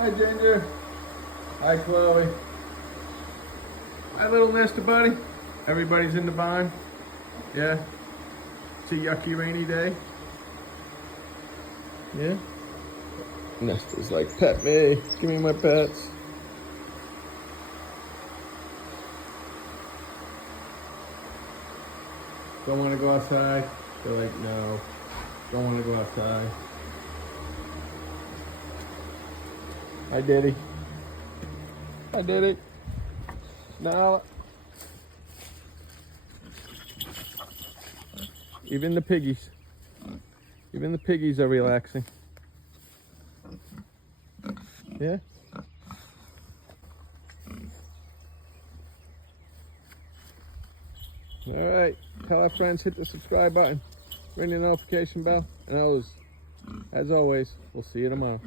Hi, Ginger. Hi, Chloe. Hi, little Nestor buddy. Everybody's in the barn. Yeah. It's a yucky rainy day. Yeah. Nestor's like, pet me. Give me my pets. Don't want to go outside. They're like, no. Don't want to go outside. I did it. I did it. Now, even the piggies are relaxing. Yeah. All right. Tell our friends, hit the subscribe button, ring the notification bell, and as always, we'll see you tomorrow.